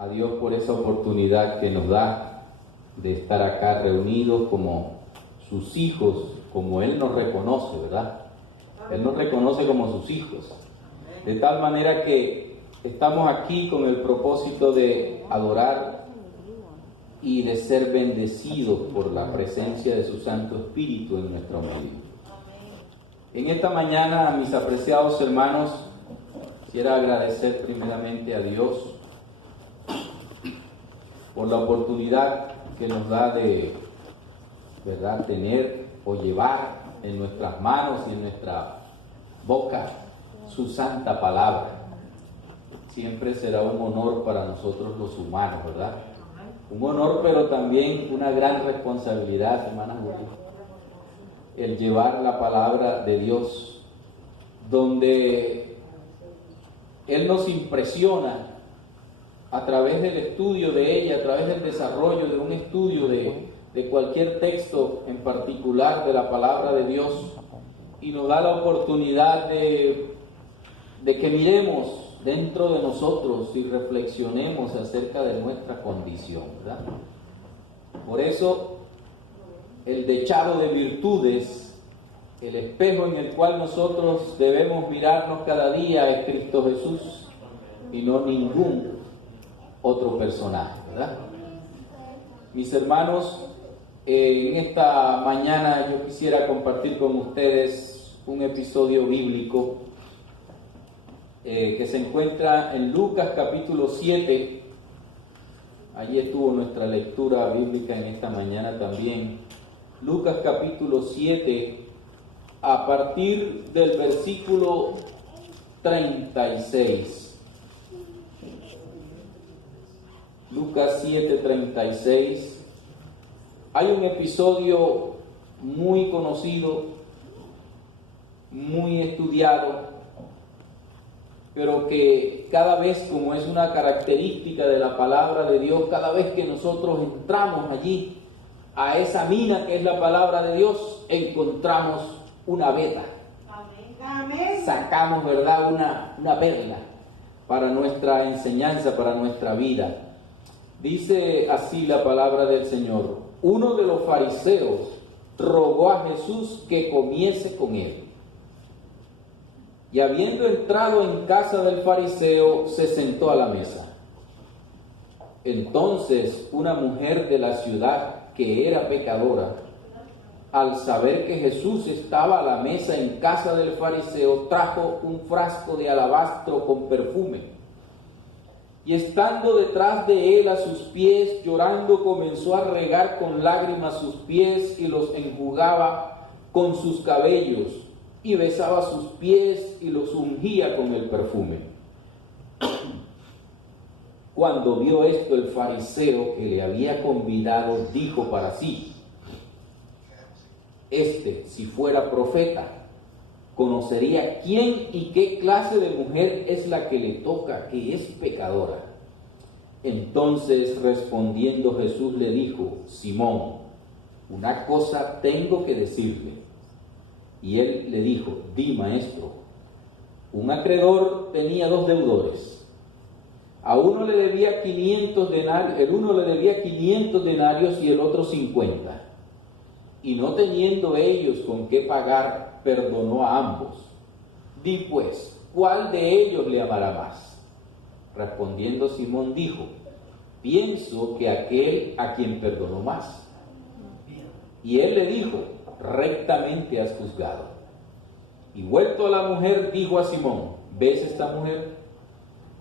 a Dios por esa oportunidad que nos da de estar acá reunidos como sus hijos, como Él nos reconoce, ¿verdad? Él nos reconoce como sus hijos. De tal manera que estamos aquí con el propósito de adorar y de ser bendecidos por la presencia de su Santo Espíritu en nuestro medio. En esta mañana, mis apreciados hermanos, quisiera agradecer primeramente a Dios por la oportunidad que nos da de, ¿verdad?, tener o llevar en nuestras manos y en nuestra boca su santa palabra. Siempre será un honor para nosotros los humanos, ¿verdad? Un honor, pero también una gran responsabilidad, hermanas, el llevar la palabra de Dios, donde Él nos impresiona a través del estudio de ella, a través del desarrollo de un estudio de cualquier texto en particular de la palabra de Dios, y nos da la oportunidad de que miremos dentro de nosotros y reflexionemos acerca de nuestra condición, ¿verdad? Por eso, el dechado de virtudes, el espejo en el cual nosotros debemos mirarnos cada día es Cristo Jesús y no ningún otro personaje, ¿verdad? Mis hermanos, en esta mañana yo quisiera compartir con ustedes un episodio bíblico que se encuentra en Lucas capítulo 7. Allí estuvo nuestra lectura bíblica en esta mañana también. Lucas capítulo 7, a partir del versículo 36. Lucas 7:36. Hay un episodio muy conocido, muy estudiado, pero que cada vez, como es una característica de la palabra de Dios, cada vez que nosotros entramos allí, a esa mina que es la palabra de Dios, encontramos una veta. Amén. Sacamos, ¿verdad?, una perla para nuestra enseñanza, para nuestra vida. Dice así la palabra del Señor: uno de los fariseos rogó a Jesús que comiese con él. Y habiendo entrado en casa del fariseo, se sentó a la mesa. Entonces una mujer de la ciudad, que era pecadora, al saber que Jesús estaba a la mesa en casa del fariseo, trajo un frasco de alabastro con perfume. Y estando detrás de él a sus pies, llorando, comenzó a regar con lágrimas sus pies y los enjugaba con sus cabellos, y besaba sus pies y los ungía con el perfume. Cuando vio esto el fariseo que le había convidado, dijo para sí: si fuera profeta, conocería quién y qué clase de mujer es la que le toca, que es pecadora. Entonces, respondiendo Jesús, le dijo: Simón, una cosa tengo que decirle. Y él le dijo: di, maestro. Un acreedor tenía 2 deudores. A uno le debía 500 denarios, el uno le debía 500 denarios y el otro 50. Y no teniendo ellos con qué pagar, perdonó a ambos. Di pues, ¿cuál de ellos le amará más? Respondiendo Simón dijo: pienso que aquel a quien perdonó más. Y él le dijo: rectamente has juzgado. Y vuelto a la mujer, dijo a Simón: ¿ves esta mujer?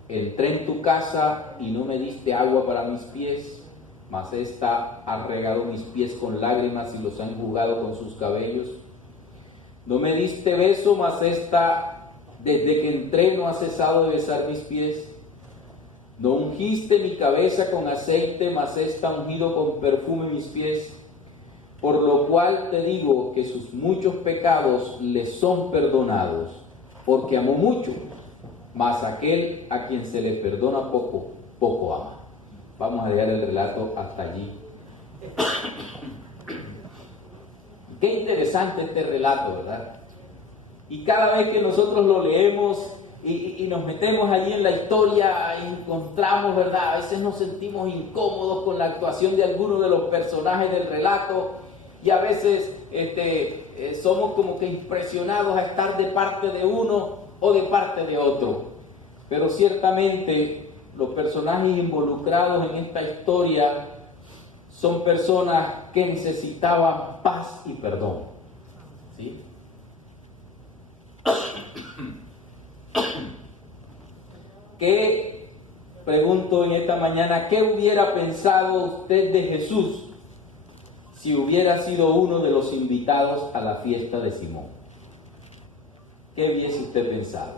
Entré en tu casa y no me diste agua para mis pies, mas ésta ha regado mis pies con lágrimas y los ha enjugado con sus cabellos. No me diste beso, mas ésta, desde que entré, no ha cesado de besar mis pies. No ungiste mi cabeza con aceite, mas ésta ha ungido con perfume mis pies. Por lo cual te digo que sus muchos pecados le son perdonados, porque amó mucho, mas aquel a quien se le perdona poco, poco ama. Vamos a leer el relato hasta allí. Qué interesante este relato, ¿verdad? Y cada vez que nosotros lo leemos, y nos metemos allí en la historia y encontramos, ¿verdad? A veces nos sentimos incómodos con la actuación de algunos de los personajes del relato y a veces somos como que impresionados a estar de parte de uno o de parte de otro. Pero ciertamente los personajes involucrados en esta historia son personas que necesitaban paz y perdón, ¿sí? ¿Qué, pregunto en esta mañana, qué hubiera pensado usted de Jesús si hubiera sido uno de los invitados a la fiesta de Simón? ¿Qué hubiese usted pensado?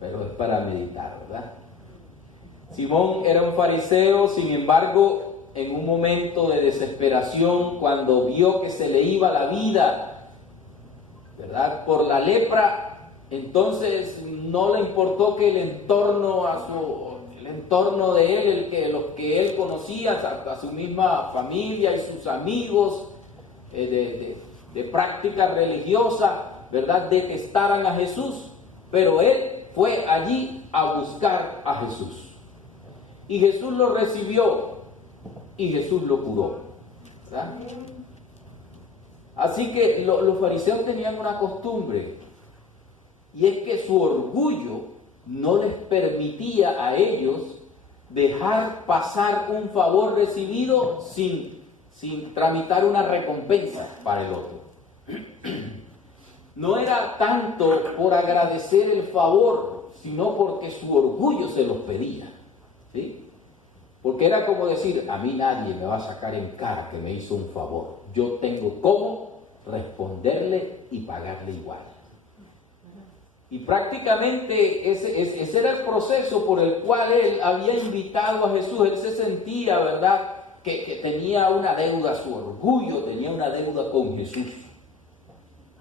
Pero es para meditar, ¿verdad? Simón era un fariseo, sin embargo, en un momento de desesperación, cuando vio que se le iba la vida, ¿verdad?, por la lepra, entonces no le importó que el entorno de él, los que él conocía, a su misma familia y sus amigos de práctica religiosa, ¿verdad?, detestaran a Jesús, pero él fue allí a buscar a Jesús. Y Jesús lo recibió y Jesús lo curó, ¿verdad? Así que los fariseos tenían una costumbre, y es que su orgullo no les permitía a ellos dejar pasar un favor recibido sin tramitar una recompensa para el otro. No era tanto por agradecer el favor, sino porque su orgullo se los pedía, ¿sí? Porque era como decir, a mí nadie me va a sacar en cara que me hizo un favor. Yo tengo cómo responderle y pagarle igual. Y prácticamente ese era el proceso por el cual él había invitado a Jesús. Él se sentía, ¿verdad?, que tenía una deuda, su orgullo tenía una deuda con Jesús.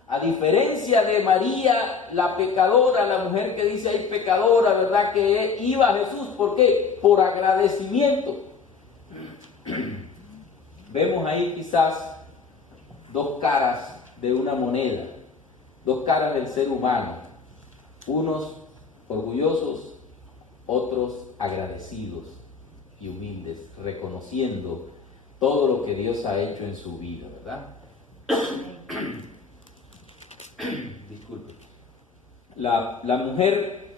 A diferencia de María, la pecadora, la mujer que dice ahí pecadora, ¿verdad?, que iba a Jesús, ¿por qué? Por agradecimiento. Vemos ahí quizás dos caras de una moneda, dos caras del ser humano. Unos orgullosos, otros agradecidos y humildes, reconociendo todo lo que Dios ha hecho en su vida, ¿verdad? Disculpe. La mujer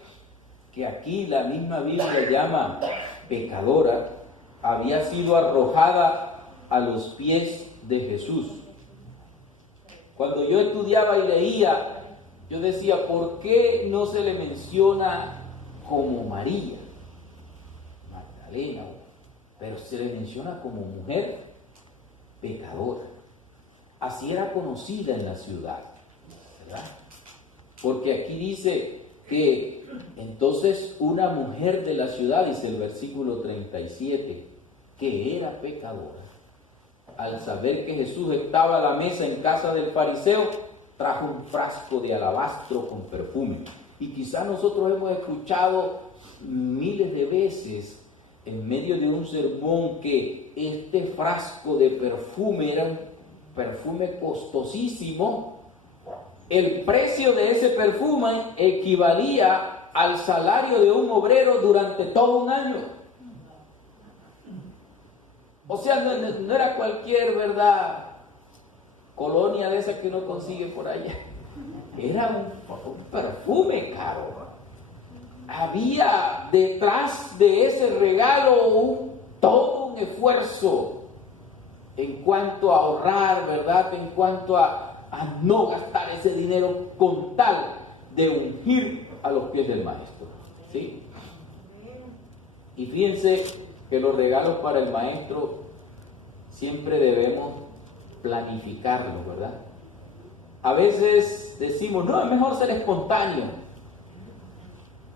que aquí la misma Biblia llama pecadora, había sido arrojada a los pies de Jesús. Cuando yo estudiaba y leía, yo decía, ¿por qué no se le menciona como María Magdalena? Pero se le menciona como mujer pecadora. Así era conocida en la ciudad, ¿verdad? Porque aquí dice que entonces una mujer de la ciudad, dice el versículo 37, que era pecadora, al saber que Jesús estaba a la mesa en casa del fariseo, trajo un frasco de alabastro con perfume. Y quizá nosotros hemos escuchado miles de veces en medio de un sermón que este frasco de perfume era un perfume costosísimo. El precio de ese perfume equivalía al salario de un obrero durante todo un año. O sea, no era cualquier, ¿verdad?, colonia de esas que uno consigue por allá. Era un perfume caro. Había detrás de ese regalo todo un esfuerzo en cuanto a ahorrar, ¿verdad?, en cuanto a no gastar ese dinero con tal de ungir a los pies del maestro, ¿sí? Y fíjense que los regalos para el maestro siempre debemos planificarlos, ¿verdad? A veces decimos, no, es mejor ser espontáneo.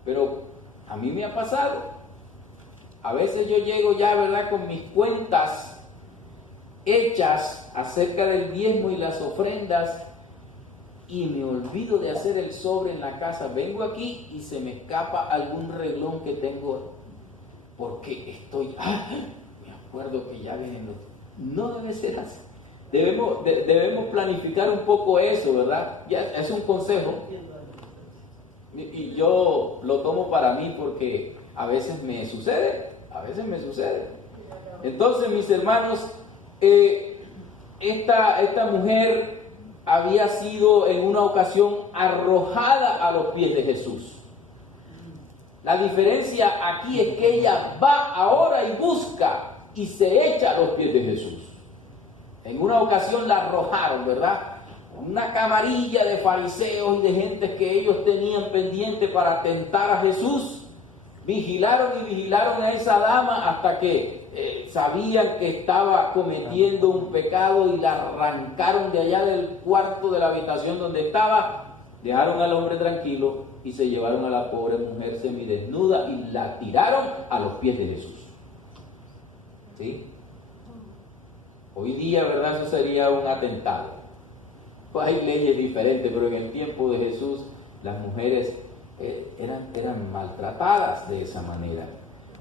Pero a mí me ha pasado. A veces yo llego ya, ¿verdad?, con mis cuentas hechas acerca del diezmo y las ofrendas y me olvido de hacer el sobre en la casa. Vengo aquí y se me escapa algún reglón que tengo porque estoy, me acuerdo que ya vienen los... No debe ser así. Debemos planificar un poco eso, ¿verdad? Ya es un consejo. Y yo lo tomo para mí porque a veces me sucede. Entonces, mis hermanos, esta mujer había sido en una ocasión arrojada a los pies de Jesús. La diferencia aquí es que ella va ahora y busca y se echa a los pies de Jesús. En una ocasión la arrojaron, ¿verdad? Una camarilla de fariseos y de gente que ellos tenían pendiente para tentar a Jesús. Vigilaron a esa dama hasta que sabían que estaba cometiendo un pecado y la arrancaron de allá del cuarto de la habitación donde estaba. Dejaron al hombre tranquilo y se llevaron a la pobre mujer semidesnuda y la tiraron a los pies de Jesús. ¿Sí? Hoy día, ¿verdad? Eso sería un atentado. Pues hay leyes diferentes, pero en el tiempo de Jesús las mujeres eran maltratadas de esa manera.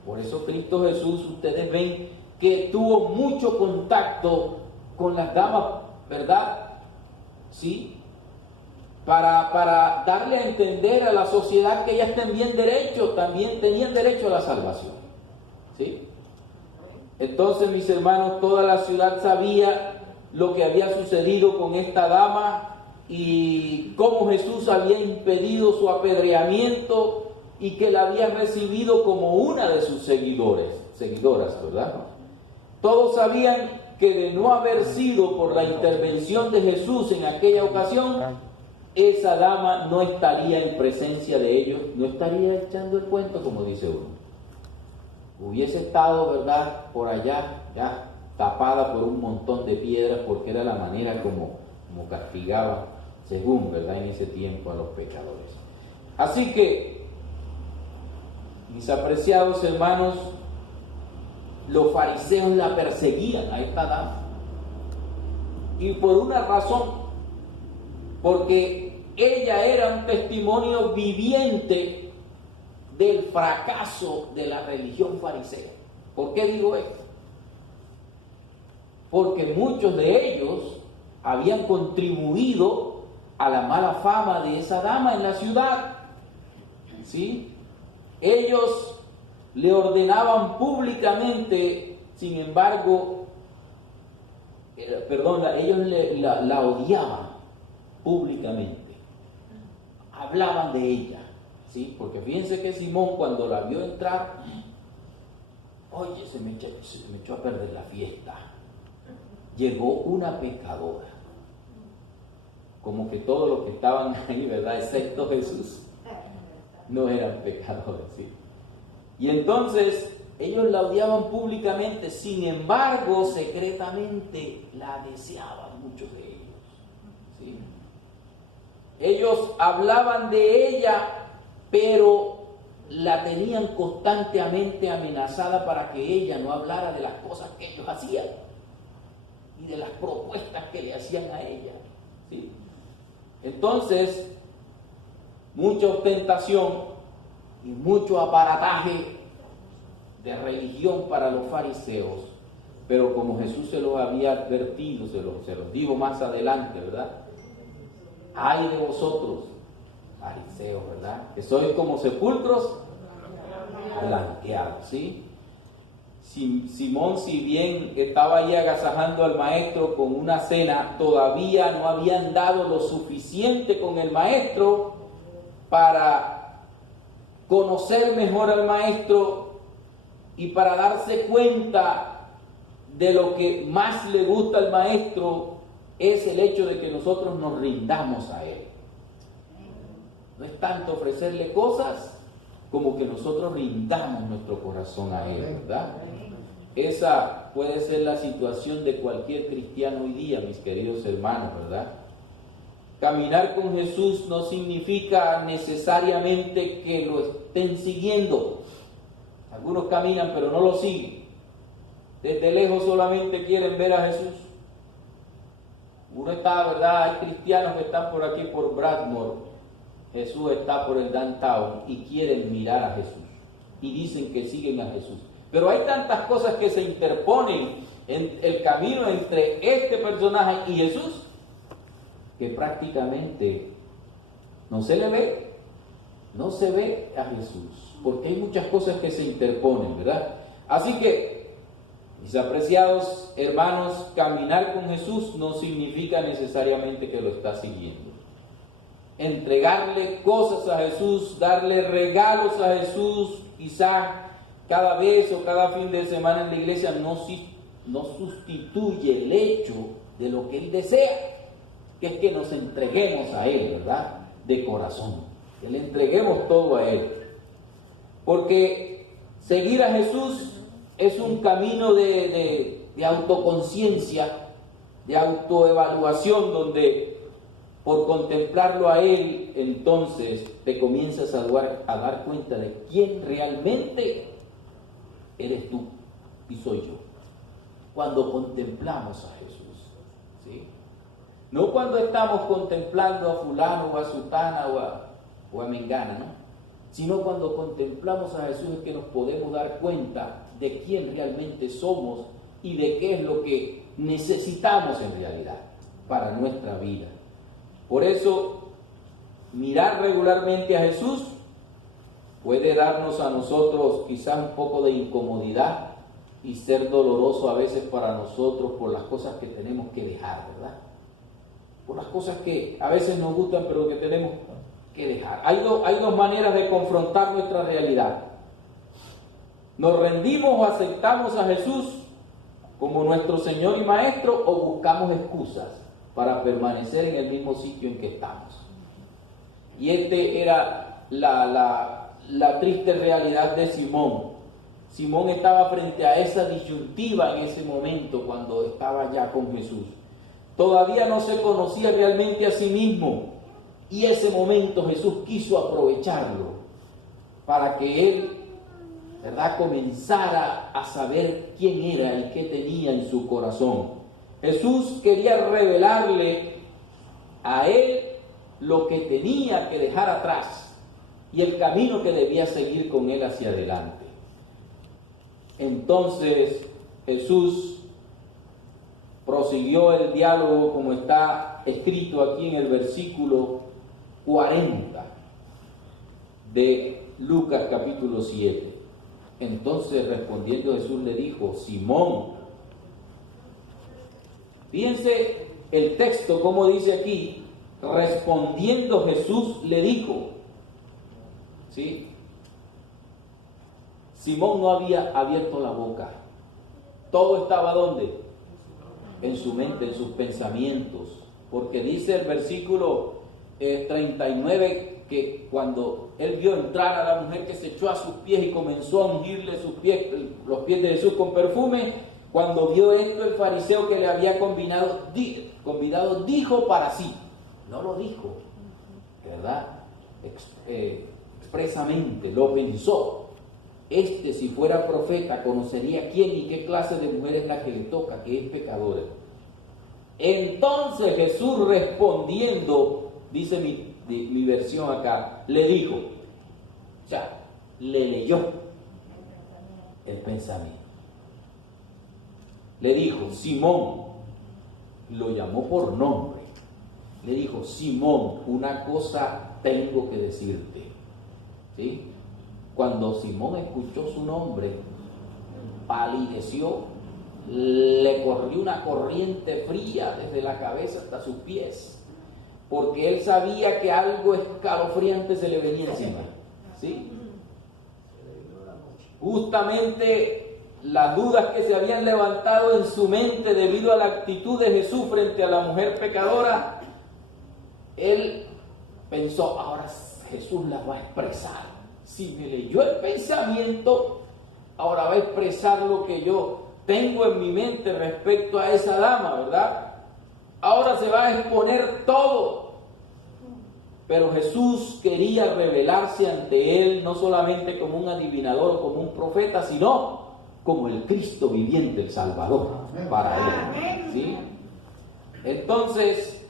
Por eso Cristo Jesús, ustedes ven que tuvo mucho contacto con las damas, ¿verdad? ¿Sí? Para darle a entender a la sociedad que ellas también tenían derecho a la salvación. ¿Sí? Entonces, mis hermanos, toda la ciudad sabía lo que había sucedido con esta dama y cómo Jesús había impedido su apedreamiento y que la había recibido como una de sus seguidoras, ¿verdad? Todos sabían que de no haber sido por la intervención de Jesús en aquella ocasión, esa dama no estaría en presencia de ellos, no estaría echando el cuento, como dice uno. Hubiese estado, ¿verdad?, por allá, ya tapada por un montón de piedras, porque era la manera como castigaba, según, ¿verdad?, en ese tiempo a los pecadores. Así que, mis apreciados hermanos, los fariseos la perseguían a esta dama. Y por una razón, porque ella era un testimonio viviente del fracaso de la religión farisea. ¿Por qué digo esto? Porque muchos de ellos habían contribuido a la mala fama de esa dama en la ciudad. ¿Sí? Ellos le ordenaban públicamente, sin embargo, ellos la odiaban públicamente. Hablaban de ella. ¿Sí? Porque fíjense que Simón, cuando la vio entrar, oye, se me echó a perder la fiesta. Llegó una pecadora. Como que todos los que estaban ahí, ¿verdad?, excepto Jesús, no eran pecadores, ¿sí? Y entonces ellos la odiaban públicamente, sin embargo, secretamente la deseaban muchos de ellos, ¿sí? Ellos hablaban de ella, pero la tenían constantemente amenazada para que ella no hablara de las cosas que ellos hacían y de las propuestas que le hacían a ella, ¿sí? Entonces, mucha ostentación y mucho aparataje de religión para los fariseos, pero como Jesús se los había advertido, se los digo más adelante, ¿verdad? Ay de vosotros, fariseos, ¿verdad?, que sois como sepulcros blanqueados, ¿sí? Simón, si bien estaba ahí agasajando al maestro con una cena, todavía no habían dado lo suficiente con el maestro para conocer mejor al maestro y para darse cuenta de lo que más le gusta al maestro es el hecho de que nosotros nos rindamos a él. No es tanto ofrecerle cosas como que nosotros rindamos nuestro corazón a él, ¿verdad? Esa puede ser la situación de cualquier cristiano hoy día, mis queridos hermanos, ¿verdad? Caminar con Jesús no significa necesariamente que lo estén siguiendo. Algunos caminan pero no lo siguen. Desde lejos solamente quieren ver a Jesús. Uno está, ¿verdad? Hay cristianos que están por aquí, por Bradmore. Jesús está por el downtown y quieren mirar a Jesús. Y dicen que siguen a Jesús. Pero hay tantas cosas que se interponen en el camino entre este personaje y Jesús, que prácticamente no se le ve. no se ve a Jesús, porque hay muchas cosas que se interponen, ¿verdad? Así que, mis apreciados hermanos, caminar con Jesús no significa necesariamente que lo está siguiendo. Entregarle cosas a Jesús, darle regalos a Jesús, quizá cada vez o cada fin de semana en la iglesia no sustituye el hecho de lo que Él desea, que es que nos entreguemos a Él, ¿verdad? De corazón, que le entreguemos todo a Él. Porque seguir a Jesús es un camino de autoconciencia, de autoevaluación, donde por contemplarlo a Él, entonces te comienzas a dar cuenta de quién realmente eres tú y soy yo. Cuando contemplamos a Jesús, ¿sí? No cuando estamos contemplando a fulano o a sutana o a mengana, ¿no? Sino cuando contemplamos a Jesús es que nos podemos dar cuenta de quién realmente somos y de qué es lo que necesitamos en realidad para nuestra vida. Por eso, mirar regularmente a Jesús puede darnos a nosotros quizás un poco de incomodidad y ser doloroso a veces para nosotros por las cosas que tenemos que dejar, ¿verdad? Por las cosas que a veces nos gustan pero que tenemos que dejar. Hay dos maneras de confrontar nuestra realidad. ¿Nos rendimos o aceptamos a Jesús como nuestro Señor y Maestro o buscamos excusas para permanecer en el mismo sitio en que estamos? Y era la triste realidad de Simón. Simón estaba frente a esa disyuntiva en ese momento cuando estaba ya con Jesús. Todavía no se conocía realmente a sí mismo y ese momento Jesús quiso aprovecharlo para que él, ¿verdad?, comenzara a saber quién era y qué tenía en su corazón. Jesús quería revelarle a él lo que tenía que dejar atrás y el camino que debía seguir con él hacia adelante. Entonces Jesús prosiguió el diálogo como está escrito aquí en el versículo 40 de Lucas capítulo 7. Entonces respondiendo Jesús le dijo: Simón, fíjense el texto como dice aquí, respondiendo Jesús le dijo, ¿sí? Simón no había abierto la boca. Todo estaba ¿dónde? En su mente, en sus pensamientos. Porque dice el versículo 39 que cuando él vio entrar a la mujer que se echó a sus pies y comenzó a ungirle sus pies, los pies de Jesús con perfume, cuando vio esto el fariseo que le había convidado dijo para sí, no lo dijo, ¿verdad? Expresamente, lo pensó. Si fuera profeta, conocería quién y qué clase de mujer es la que le toca, que es pecadora. Entonces Jesús respondiendo, dice mi versión acá, le dijo, o sea, le leyó el pensamiento. Le dijo, Simón, lo llamó por nombre. Le dijo, Simón, una cosa tengo que decirte. ¿Sí? Cuando Simón escuchó su nombre, palideció, le corrió una corriente fría desde la cabeza hasta sus pies, porque él sabía que algo escalofriante se le venía encima. ¿Sí? Justamente las dudas que se habían levantado en su mente debido a la actitud de Jesús frente a la mujer pecadora, él pensó, ahora Jesús las va a expresar. Si me leyó el pensamiento, ahora va a expresar lo que yo tengo en mi mente respecto a esa dama, ¿verdad? Ahora se va a exponer todo. Pero Jesús quería revelarse ante él no solamente como un adivinador o como un profeta, sino como el Cristo viviente, el Salvador, para él. ¿Sí? Entonces,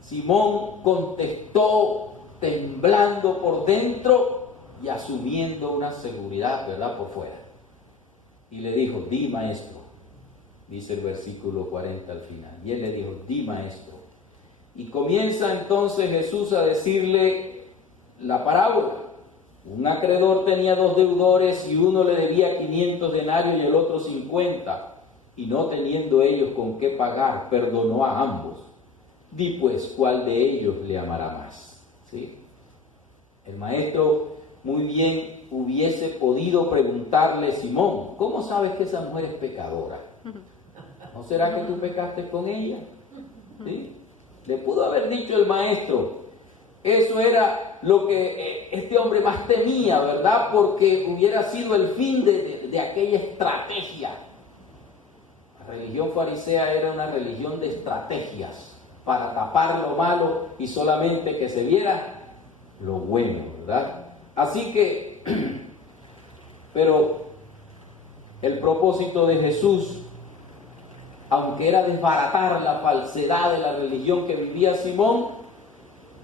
Simón contestó temblando por dentro y asumiendo una seguridad, ¿verdad?, por fuera. Y le dijo, di maestro, dice el versículo 40 al final. Y él le dijo, di maestro. Y comienza entonces Jesús a decirle la parábola. Un acreedor tenía 2 deudores y uno le debía 500 denarios y el otro 50. Y no teniendo ellos con qué pagar, perdonó a ambos. Di pues, ¿cuál de ellos le amará más? ¿Sí? El maestro muy bien hubiese podido preguntarle: Simón, ¿cómo sabes que esa mujer es pecadora? ¿No será que tú pecaste con ella? ¿Sí? Le pudo haber dicho el maestro. Eso era lo que este hombre más temía, ¿verdad? Porque hubiera sido el fin de aquella estrategia. La religión farisea era una religión de estrategias para tapar lo malo y solamente que se viera lo bueno, ¿verdad? Así que, pero el propósito de Jesús, aunque era desbaratar la falsedad de la religión que vivía Simón,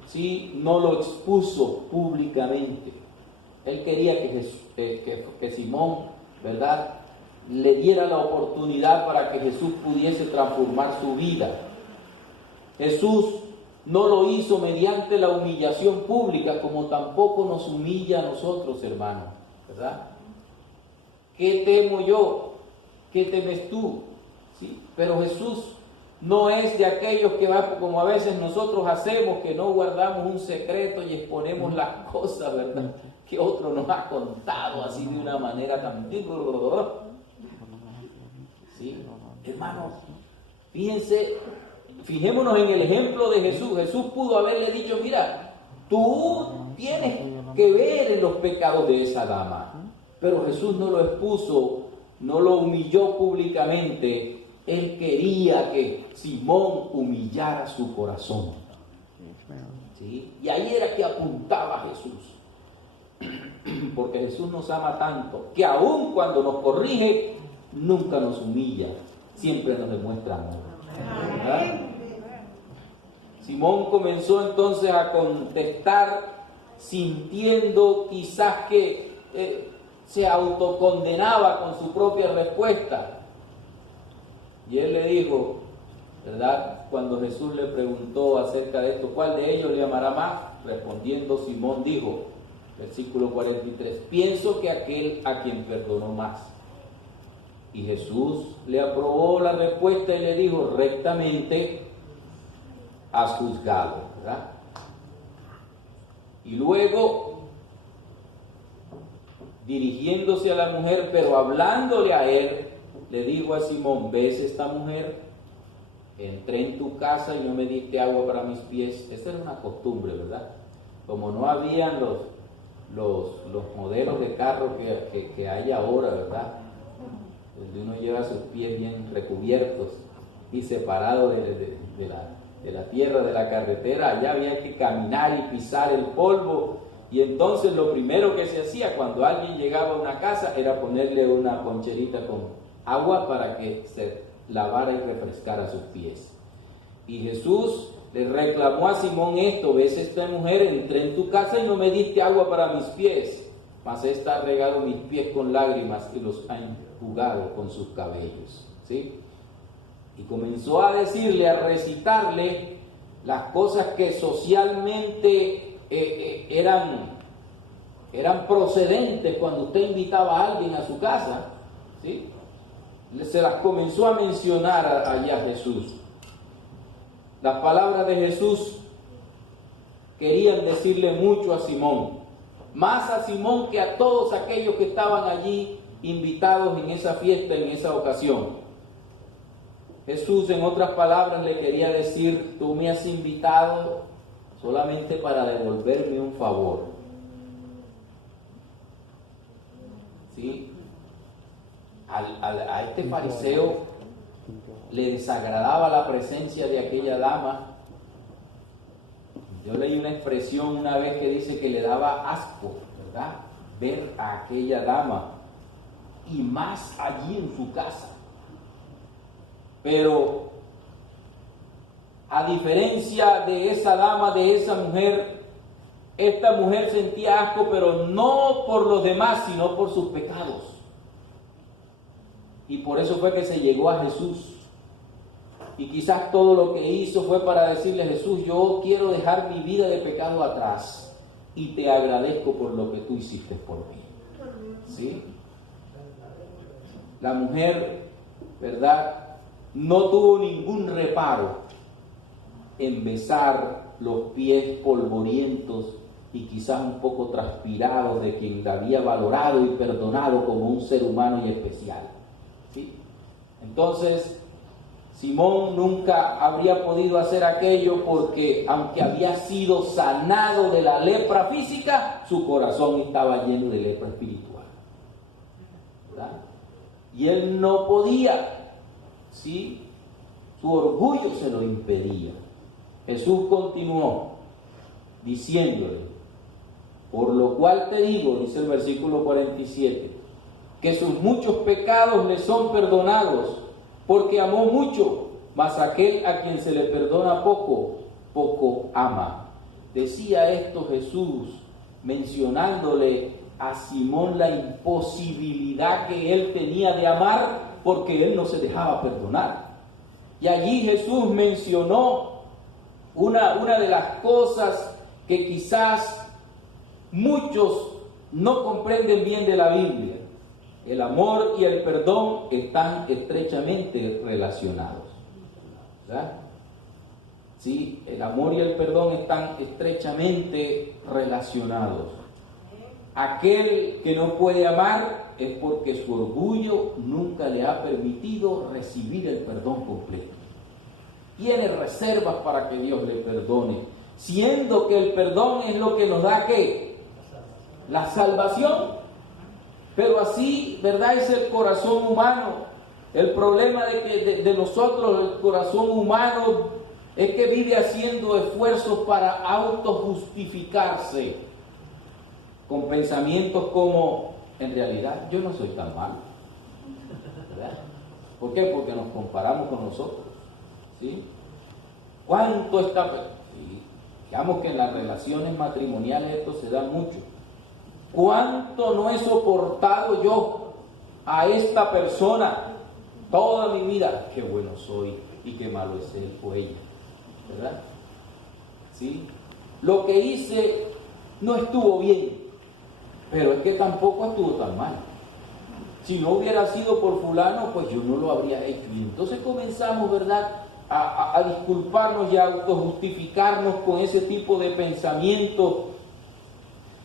sí, no lo expuso públicamente. Él quería que Simón, ¿verdad?, le diera la oportunidad para que Jesús pudiese transformar su vida. Jesús no lo hizo mediante la humillación pública, como tampoco nos humilla a nosotros, hermanos, ¿verdad? ¿Qué temo yo? ¿Qué temes tú? ¿Sí? Pero Jesús no es de aquellos que va, como a veces nosotros hacemos, que no guardamos un secreto y exponemos las cosas, ¿verdad?, que otro nos ha contado así de una manera tan... ¿Sí? Hermanos, fijémonos en el ejemplo de Jesús. Jesús pudo haberle dicho: mira, tú tienes que ver en los pecados de esa dama. Pero Jesús no lo expuso, no lo humilló públicamente. Él quería que Simón humillara su corazón. ¿Sí? Y ahí era que apuntaba Jesús. Porque Jesús nos ama tanto que aun cuando nos corrige, nunca nos humilla, siempre nos demuestra amor. ¿Verdad? Simón comenzó entonces a contestar, sintiendo quizás que se autocondenaba con su propia respuesta. Y él le dijo, ¿verdad?, cuando Jesús le preguntó acerca de esto: ¿cuál de ellos le amará más? Respondiendo, Simón dijo, versículo 43, pienso que aquel a quien perdonó más. Y Jesús le aprobó la respuesta y le dijo: rectamente has juzgado, ¿verdad? Y luego, dirigiéndose a la mujer, pero hablándole a él, le dijo a Simón: ¿ves esta mujer? Entré en tu casa y no me diste agua para mis pies. Esa era una costumbre, ¿verdad? Como no habían los modelos de carro que hay ahora, ¿verdad?, donde uno lleva sus pies bien recubiertos y separados de la tierra, de la carretera. Allá había que caminar y pisar el polvo, y entonces lo primero que se hacía cuando alguien llegaba a una casa era ponerle una poncherita con agua para que se lavara y refrescara sus pies. Y Jesús le reclamó a Simón esto: ¿ves esta mujer? Entré en tu casa y no me diste agua para mis pies, mas esta ha regado mis pies con lágrimas y los ha enjugado con sus cabellos. ¿Sí? Y comenzó a decirle, a recitarle las cosas que socialmente eran procedentes cuando usted invitaba a alguien a su casa. ¿Sí? Se las comenzó a mencionar allá Jesús. Las palabras de Jesús querían decirle mucho a Simón, más a Simón que a todos aquellos que estaban allí invitados en esa fiesta, en esa ocasión. Jesús, en otras palabras, le quería decir: tú me has invitado solamente para devolverme un favor. ¿Sí? A este fariseo le desagradaba la presencia de aquella dama. Yo leí una expresión una vez que dice que le daba asco, ¿verdad?, ver a aquella dama, y más allí en su casa. Pero a diferencia de esa dama, de esa mujer, esta mujer sentía asco, pero no por los demás, sino por sus pecados. Y por eso fue que se llegó a Jesús. Y quizás todo lo que hizo fue para decirle: Jesús, yo quiero dejar mi vida de pecado atrás. y te agradezco por lo que tú hiciste por mí. ¿Sí? La mujer, ¿verdad?, no tuvo ningún reparo en besar los pies polvorientos y quizás un poco transpirados de quien la había valorado y perdonado como un ser humano y especial. ¿Sí? Entonces, Simón nunca habría podido hacer aquello porque, aunque había sido sanado de la lepra física, su corazón estaba lleno de lepra espiritual, ¿verdad? Y él no podía, ¿sí? Su orgullo se lo impedía. Jesús continuó diciéndole: por lo cual te digo, dice el versículo 47, que sus muchos pecados le son perdonados, porque amó mucho, mas aquel a quien se le perdona poco, poco ama. Decía esto Jesús mencionándole a Simón la imposibilidad que él tenía de amar, porque él no se dejaba perdonar. Y allí Jesús mencionó una de las cosas que quizás muchos no comprenden bien de la Biblia. El amor y el perdón están estrechamente relacionados, ¿verdad? Sí, el amor y el perdón están estrechamente relacionados. Aquel que no puede amar es porque su orgullo nunca le ha permitido recibir el perdón completo. Tiene reservas para que Dios le perdone, siendo que el perdón es lo que nos da ¿qué? La salvación. Pero así, ¿verdad?, es el corazón humano. El problema de nosotros, el corazón humano, es que vive haciendo esfuerzos para autojustificarse con pensamientos como: en realidad yo no soy tan malo, ¿verdad? ¿Por qué? Porque nos comparamos con nosotros, ¿sí? ¿Cuánto está? Sí, digamos que en las relaciones matrimoniales esto se da mucho. ¿Cuánto no he soportado yo a esta persona toda mi vida? Qué bueno soy y qué malo es él o ella, ¿verdad? ¿Sí? Lo que hice no estuvo bien, pero es que tampoco estuvo tan mal. Si no hubiera sido por fulano, pues yo no lo habría hecho. Y entonces comenzamos, ¿verdad?, a disculparnos y a autojustificarnos con ese tipo de pensamiento.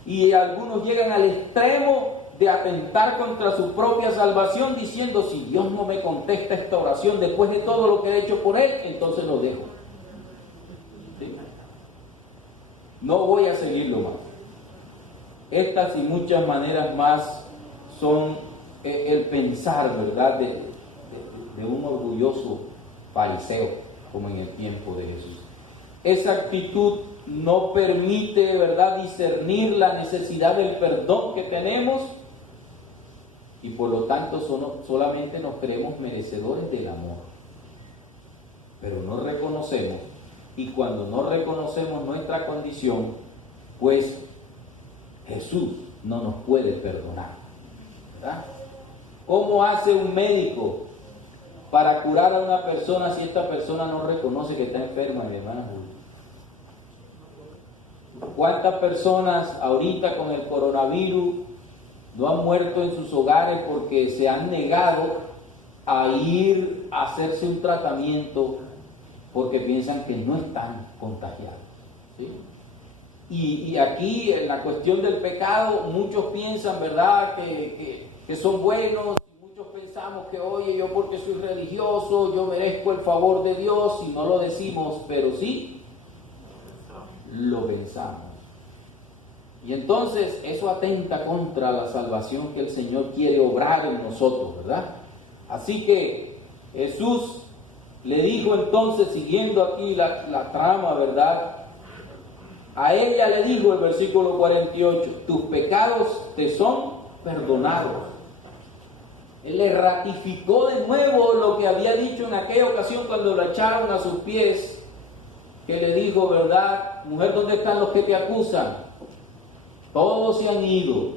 Y algunos llegan al extremo de atentar contra su propia salvación diciendo: si Dios no me contesta esta oración después de todo lo que he hecho por Él, entonces lo dejo. ¿Sí? No voy a seguirlo más. Estas y muchas maneras más son el pensar, ¿verdad?, de un orgulloso fariseo, como en el tiempo de Jesús. Esa actitud no permite, ¿verdad?, discernir la necesidad del perdón que tenemos, y por lo tanto solamente nos creemos merecedores del amor, pero no reconocemos, y cuando no reconocemos nuestra condición, pues Jesús no nos puede perdonar, ¿verdad? ¿Cómo hace un médico para curar a una persona si esta persona no reconoce que está enferma, mi hermana Julia? ¿Cuántas personas ahorita con el coronavirus no han muerto en sus hogares porque se han negado a ir a hacerse un tratamiento porque piensan que no están contagiados? ¿Sí? Y aquí en la cuestión del pecado, muchos piensan, ¿verdad?, que son buenos. Muchos pensamos que, oye, yo porque soy religioso, yo merezco el favor de Dios, y no lo decimos, pero sí lo pensamos. Y entonces eso atenta contra la salvación que el Señor quiere obrar en nosotros, ¿verdad? Así que Jesús le dijo entonces, siguiendo aquí la trama, ¿verdad?, a ella le dijo el versículo 48, tus pecados te son perdonados. Él le ratificó de nuevo lo que había dicho en aquella ocasión cuando la echaron a sus pies, que le dijo, ¿verdad?, mujer, ¿dónde están los que te acusan? Todos se han ido.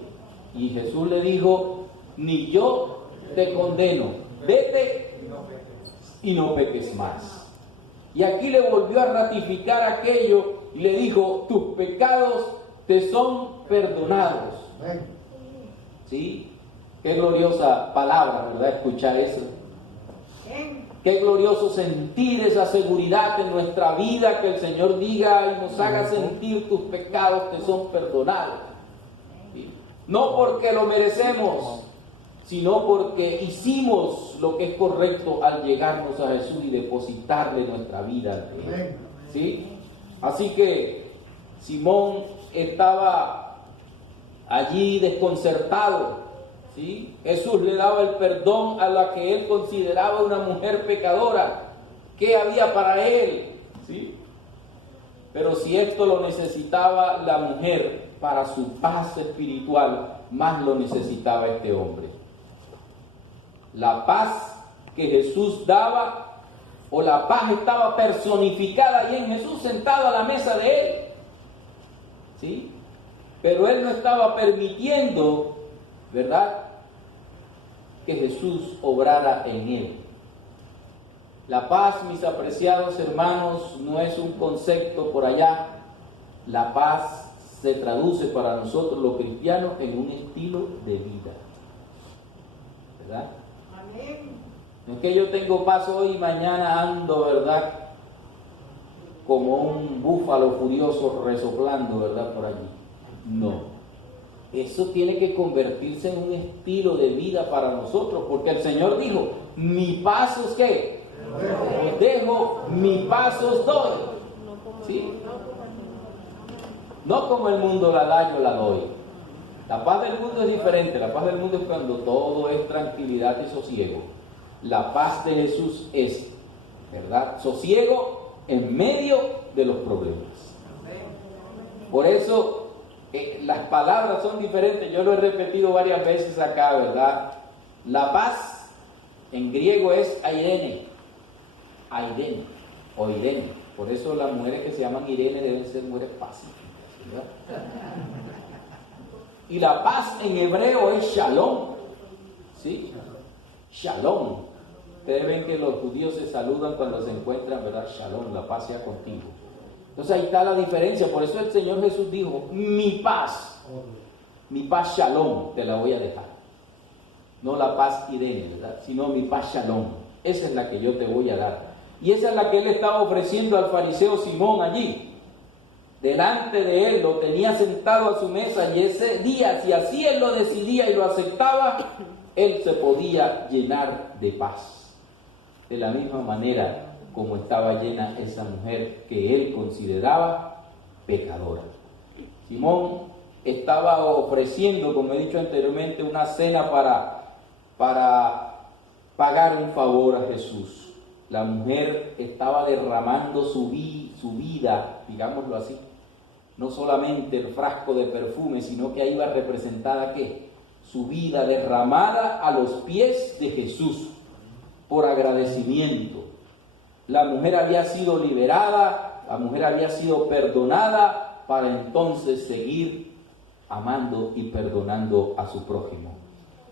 Y Jesús le dijo, ni yo te condeno, vete y no peques más. Y aquí le volvió a ratificar aquello y le dijo, tus pecados te son perdonados. ¿Sí? Qué gloriosa palabra, ¿verdad? Escuchar eso. Qué glorioso sentir esa seguridad en nuestra vida, que el Señor diga y nos haga sentir tus pecados te son perdonados. ¿Sí? No porque lo merecemos, sino porque hicimos lo que es correcto al llegarnos a Jesús y depositarle nuestra vida ante Él. ¿Sí? Así que Simón estaba allí desconcertado. ¿Sí? Jesús le daba el perdón a la que él consideraba una mujer pecadora. ¿Qué había para él? ¿Sí? Pero si esto lo necesitaba la mujer para su paz espiritual, más lo necesitaba este hombre. La paz que Jesús daba, o la paz estaba personificada ahí en Jesús, sentado a la mesa de él. ¿Sí? Pero él no estaba permitiendo, ¿verdad?, que Jesús obrara en él. La paz, mis apreciados hermanos, no es un concepto por allá. La paz se traduce para nosotros los cristianos en un estilo de vida, ¿verdad? Amén. No es que yo tengo paz hoy y mañana ando, ¿verdad?, como un búfalo furioso resoplando, ¿verdad?, por allí. No. Eso tiene que convertirse en un estilo de vida para nosotros, porque el Señor dijo, mi paz os ¿qué? Os dejo, mi paz os doy. ¿Sí? No como el mundo la da, yo la doy. La paz del mundo es diferente. La paz del mundo es cuando todo es tranquilidad y sosiego. La paz de Jesús es, ¿verdad?, sosiego en medio de los problemas. Por eso las palabras son diferentes. Yo lo he repetido varias veces acá, ¿verdad? La paz en griego es Irene o Irene. Por eso las mujeres que se llaman Irene deben ser mujeres pacíficas, ¿verdad? Y la paz en hebreo es Shalom. ¿Sí? Shalom. Ustedes ven que los judíos se saludan cuando se encuentran, ¿verdad? Shalom, la paz sea contigo. Entonces ahí está la diferencia. Por eso el Señor Jesús dijo, mi paz Shalom te la voy a dejar. No la paz Irene, ¿verdad?, sino mi paz Shalom. Esa es la que yo te voy a dar. Y esa es la que él estaba ofreciendo al fariseo Simón allí. Delante de él, lo tenía sentado a su mesa, y ese día, si así él lo decidía y lo aceptaba, él se podía llenar de paz. De la misma manera como estaba llena esa mujer que él consideraba pecadora. Simón estaba ofreciendo, como he dicho anteriormente, una cena para pagar un favor a Jesús. La mujer estaba derramando su vida, digámoslo así, no solamente el frasco de perfume, sino que ahí iba representada ¿qué? Su vida derramada a los pies de Jesús por agradecimiento. La mujer había sido liberada, la mujer había sido perdonada para entonces seguir amando y perdonando a su prójimo.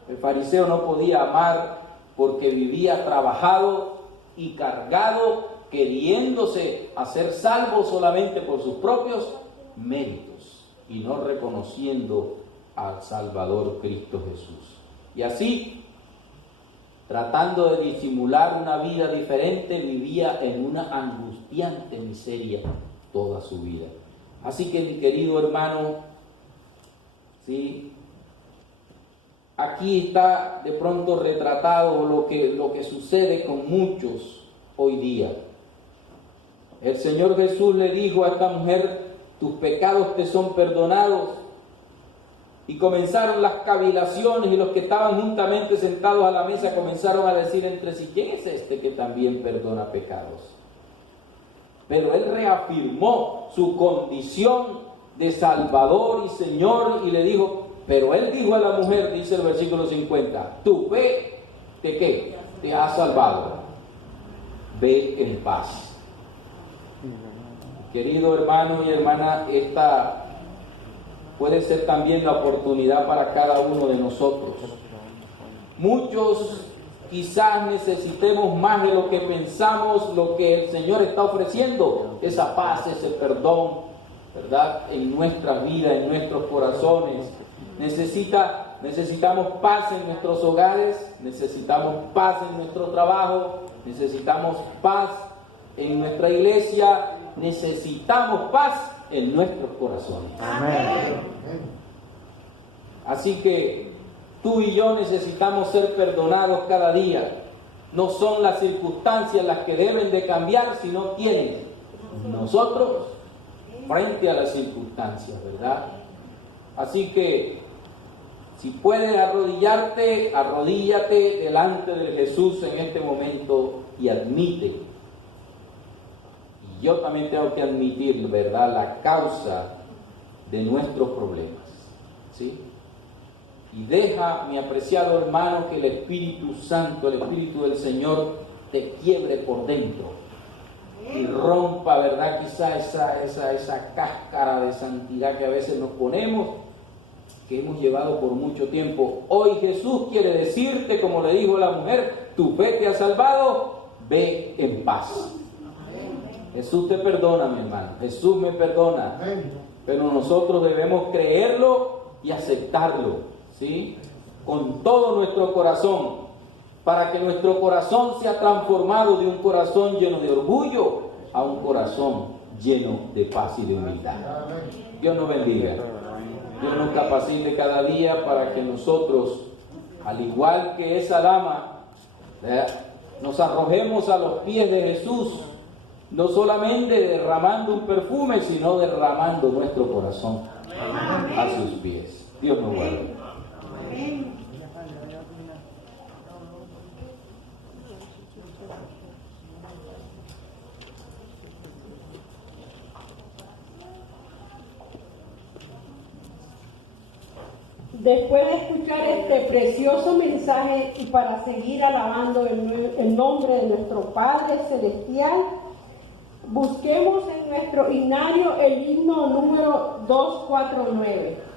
El fariseo no podía amar porque vivía trabajado y cargado, queriéndose hacer salvo solamente por sus propios méritos y no reconociendo al Salvador Cristo Jesús. Y así, tratando de disimular una vida diferente, vivía en una angustiante miseria toda su vida. Así que, mi querido hermano, ¿sí?, aquí está de pronto retratado lo que sucede con muchos hoy día. El Señor Jesús le dijo a esta mujer, tus pecados te son perdonados. Y comenzaron las cavilaciones, y los que estaban juntamente sentados a la mesa comenzaron a decir entre sí, ¿quién es este que también perdona pecados? Pero él reafirmó su condición de Salvador y Señor y le dijo, pero él dijo a la mujer, dice el versículo 50, tu fe, ¿de qué? Te ha salvado. Ve en paz. Querido hermano y hermana, esta puede ser también la oportunidad para cada uno de nosotros. Muchos quizás necesitemos más de lo que pensamos, lo que el Señor está ofreciendo, esa paz, ese perdón, ¿verdad? En nuestra vida, en nuestros corazones. Necesitamos paz en nuestros hogares, necesitamos paz en nuestro trabajo, necesitamos paz en nuestra iglesia, necesitamos paz en nuestros corazones. Amén. Así que tú y yo necesitamos ser perdonados cada día. No son las circunstancias las que deben de cambiar, sino quiénes. Nosotros, frente a las circunstancias, ¿verdad? Así que, si puedes arrodillarte, arrodíllate delante de Jesús en este momento y admite. Y yo también tengo que admitir, ¿verdad?, la causa de nuestros problemas, ¿sí? Y deja, mi apreciado hermano, que el Espíritu Santo, el Espíritu del Señor, te quiebre por dentro y rompa, ¿verdad?, quizá esa cáscara de santidad que a veces nos ponemos, que hemos llevado por mucho tiempo. Hoy Jesús quiere decirte, como le dijo la mujer, tu fe te ha salvado, ve en paz. Jesús te perdona, mi hermano, Jesús me perdona, pero nosotros debemos creerlo y aceptarlo, ¿sí? Con todo nuestro corazón, para que nuestro corazón sea transformado de un corazón lleno de orgullo a un corazón lleno de paz y de humildad. Dios nos bendiga. Dios nos capacite cada día para que nosotros, al igual que esa dama, nos arrojemos a los pies de Jesús, no solamente derramando un perfume, sino derramando nuestro corazón a sus pies. Dios nos guarde. Después de escuchar este precioso mensaje y para seguir alabando el nombre de nuestro Padre Celestial, busquemos en nuestro himnario el himno número 249.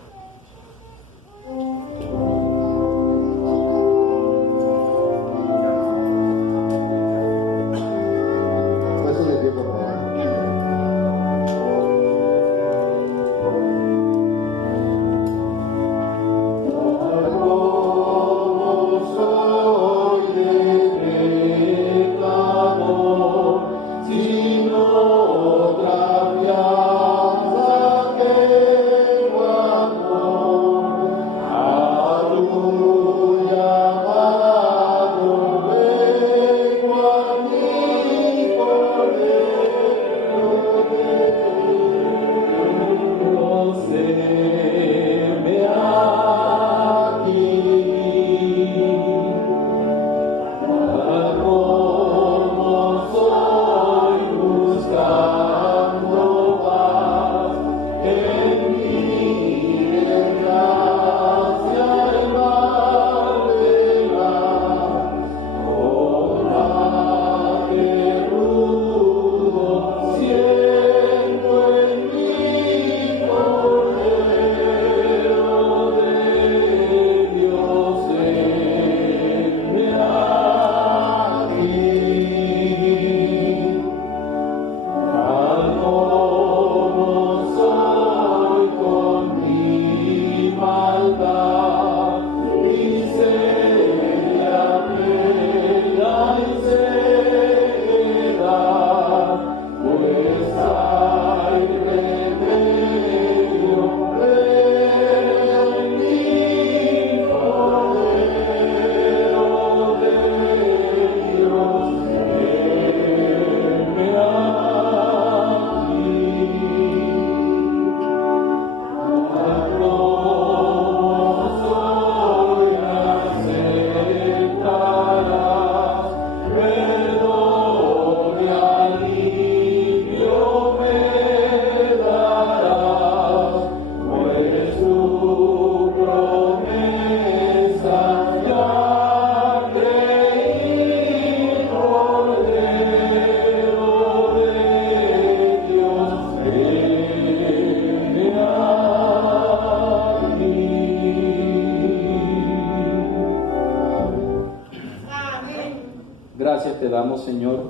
Gracias te damos, Señor,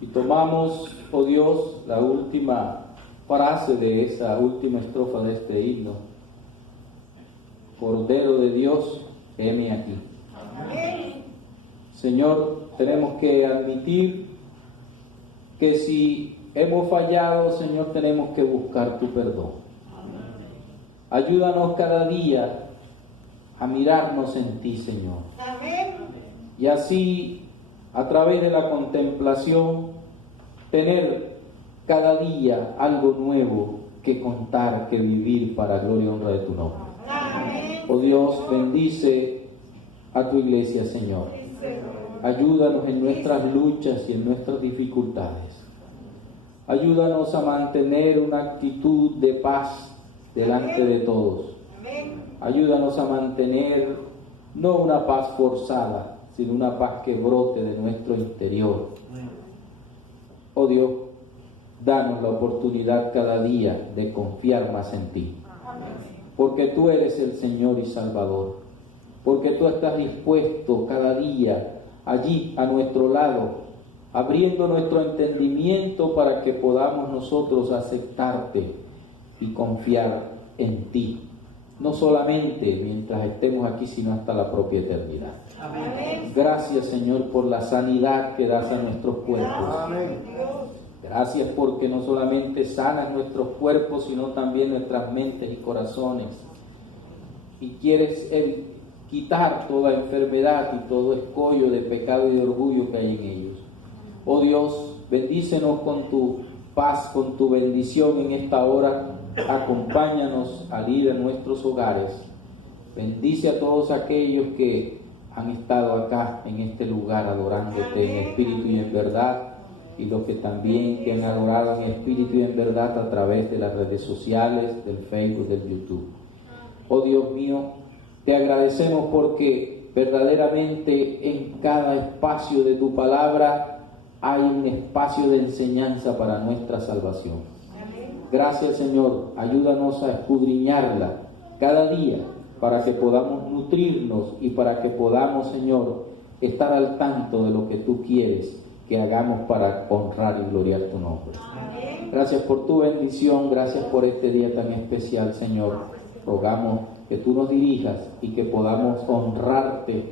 y tomamos, oh Dios, la última frase de esa última estrofa de este himno. Cordero de Dios, heme aquí. Señor, tenemos que admitir que si hemos fallado, Señor, tenemos que buscar tu perdón. Ayúdanos cada día a mirarnos en ti, Señor. Y así, a través de la contemplación, tener cada día algo nuevo que contar, que vivir para gloria y honra de tu nombre. Oh Dios, bendice a tu iglesia, Señor. Ayúdanos en nuestras luchas y en nuestras dificultades. Ayúdanos a mantener una actitud de paz delante de todos. Ayúdanos a mantener no una paz forzada, sino una paz que brote de nuestro interior. Oh Dios, danos la oportunidad cada día de confiar más en ti. Porque tú eres el Señor y Salvador. Porque tú estás dispuesto cada día allí a nuestro lado, abriendo nuestro entendimiento para que podamos nosotros aceptarte y confiar en ti. No solamente mientras estemos aquí, sino hasta la propia eternidad. Amén. Gracias, Señor, por la sanidad que das a nuestros cuerpos. Amén. Gracias porque no solamente sanas nuestros cuerpos, sino también nuestras mentes y corazones. Y quieres quitar toda enfermedad y todo escollo de pecado y de orgullo que hay en ellos. Oh Dios, bendícenos con tu paz, con tu bendición en esta hora. Acompáñanos al ir a nuestros hogares. Bendice a todos aquellos que han estado acá en este lugar adorándote en espíritu y en verdad, y los que también que han adorado en espíritu y en verdad a través de las redes sociales, del Facebook, del YouTube. Oh Dios mío, te agradecemos porque verdaderamente en cada espacio de tu palabra hay un espacio de enseñanza para nuestra salvación. Gracias, Señor, ayúdanos a escudriñarla cada día para que podamos nutrirnos y para que podamos, Señor, estar al tanto de lo que tú quieres que hagamos para honrar y gloriar tu nombre. Gracias por tu bendición, gracias por este día tan especial, Señor. Rogamos que tú nos dirijas y que podamos honrarte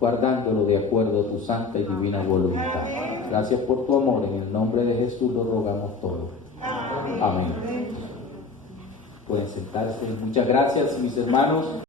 guardándolo de acuerdo a tu santa y divina voluntad. Gracias por tu amor, en el nombre de Jesús lo rogamos todo. Amén. Pueden sentarse. Muchas gracias, mis hermanos.